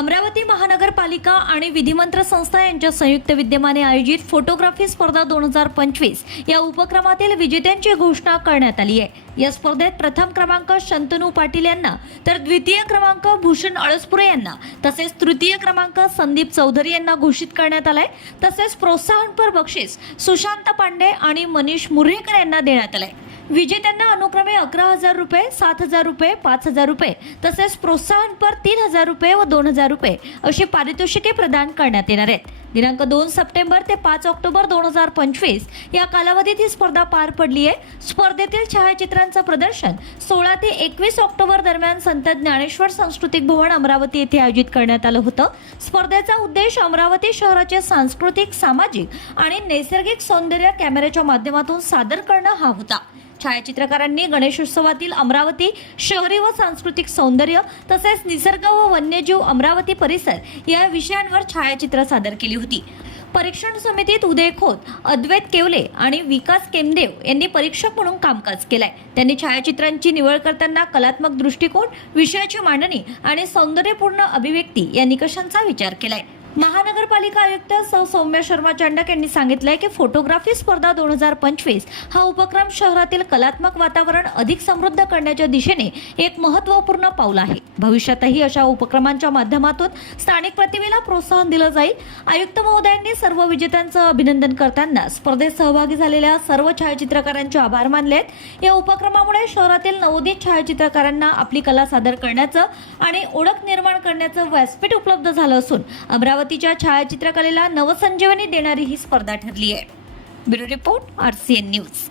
अमरावती महानगरपालिका आणि विधिमंत्र संस्था यांच्या संयुक्त विद्यमाने आयोजित फोटोग्राफी स्पर्धा दोन हजार पंचवीस या उपक्रमातील विजेत्यांची घोषणा करण्यात आली आहे. या स्पर्धेत प्रथम क्रमांक शंतनू पाटील यांना तर द्वितीय क्रमांक भूषण अळसपुरे यांना तसेच तृतीय क्रमांक संदीप चौधरी यांना घोषित करण्यात आलाय. तसेच प्रोत्साहनपर बक्षीस सुशांत पांडे आणि मनीष मुर्हेकर यांना देण्यात आलंय. विजेत्यांना अनुक्रमे अकरा हजार रुपये सात हजार रुपये पाच हजार रुपये तसेच प्रोत्साहनपर तीन हजार रुपये व दोन हजार रुपये अशी पारितोषिके प्रदान करण्यात येणार आहेत. दिनांक दोन सप्टेंबर ते पाच ऑक्टोबर दोन हजार पंचवीस या कालावधीत ही स्पर्धा पार पडली आहे. स्पर्धेतील छायाचित्रांचं प्रदर्शन सोळा ते एकवीस ऑक्टोबर दरम्यान संत ज्ञानेश्वर सांस्कृतिक भवन अमरावती येथे आयोजित करण्यात आलं होतं. स्पर्धेचा उद्देश अमरावती शहराचे सांस्कृतिक सामाजिक आणि नैसर्गिक सौंदर्य कॅमेऱ्याच्या माध्यमातून सादर करणं हा होता. छायाचित्रकारांनी गणेशोत्सवातील अमरावती शहरी व सांस्कृतिक सौंदर्य तसेच निसर्ग व वन्यजीव अमरावती परिसर या विषयांवर छायाचित्र सादर केली होती. परीक्षण समितीत उदय खोत अद्वैत केवले आणि विकास केमदेव यांनी परीक्षक म्हणून कामकाज केलंय. त्यांनी छायाचित्रांची निवड करताना कलात्मक दृष्टिकोन विषयाची मांडणी आणि सौंदर्यपूर्ण अभिव्यक्ती या निकषांचा विचार केलाय. महानगरपालिका आयुक्त सौ. सौम्य शर्मा चांडक यांनी सांगितलंय की फोटोग्राफी स्पर्धा दोन हजार पंचवीस हा उपक्रम शहरातील कलात्मक वातावरण अधिक समृद्ध करण्याच्या दिशेने एक महत्त्वपूर्ण पाऊल आहे. भविष्यातही अशा उपक्रमांच्या माध्यमातून स्थानिक प्रतिमेला प्रोत्साहन दिलं जाईल. आयुक्त महोदयांनी सर्व विजेत्यांचं अभिनंदन करताना स्पर्धेत सहभागी झालेल्या सर्व छायाचित्रकारांचे आभार मानले आहेत. या उपक्रमामुळे शहरातील नवोदित छायाचित्रकारांना आपली कला सादर करण्याचं आणि ओळख निर्माण करण्याचं व्यासपीठ उपलब्ध झालं असून अमरावतीच्या छायाचित्रकलेला नवसंजीवनी देणारी ही स्पर्धा ठरली आहे bureau report R C N news.